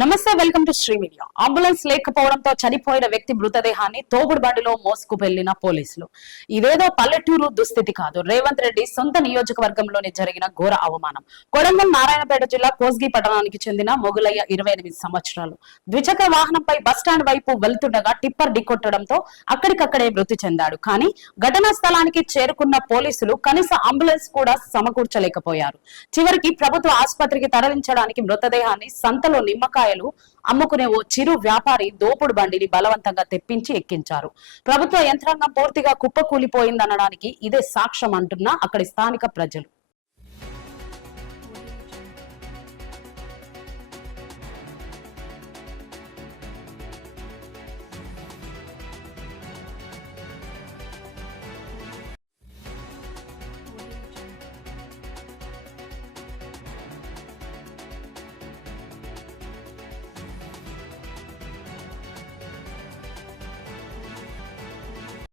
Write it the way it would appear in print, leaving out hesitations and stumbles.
నమస్తే, welcome to Sri media. Ambulance లేకపోవడంతో చనిపోయిన వ్యక్తి మృతదేహాన్ని తోపుడు బండిలో మోసుకు వెళ్లిన పోలీసులు. ఇదేదో పల్లెటూరు దుస్థితి కాదు. రేవంత్ రెడ్డి సొంత నియోజకవర్గంలోనే జరిగిన ఘోర అవమానం. కొడంగల్ నారాయణపేట జిల్లా కోస్గి పట్టణానికి చెందిన మొగులయ్య 28 సంవత్సరాలు ద్విచక్ర వాహనంపై బస్టాండ్ వైపు వెళ్తుండగా టిప్పర్ ఢీకొట్టడంతో అక్కడికక్కడే మృతి చెందాడు. కానీ ఘటనా స్థలానికి చేరుకున్న పోలీసులు కనీస అంబులెన్స్ కూడా సమకూర్చలేకపోయారు. చివరికి ప్రభుత్వ ఆసుపత్రికి తరలించడానికి మృతదేహాన్ని సంతలో నిమ్మకాయలు అమ్ముకునే ఓ చిరు వ్యాపారి దోపుడు బండిని బలవంతంగా తెప్పించి ఎక్కించారు. ప్రభుత్వ యంత్రాంగం పూర్తిగా కుప్పకూలిపోయిందనడానికి ఇదే సాక్ష్యం అంటున్న అక్కడి స్థానిక ప్రజలు.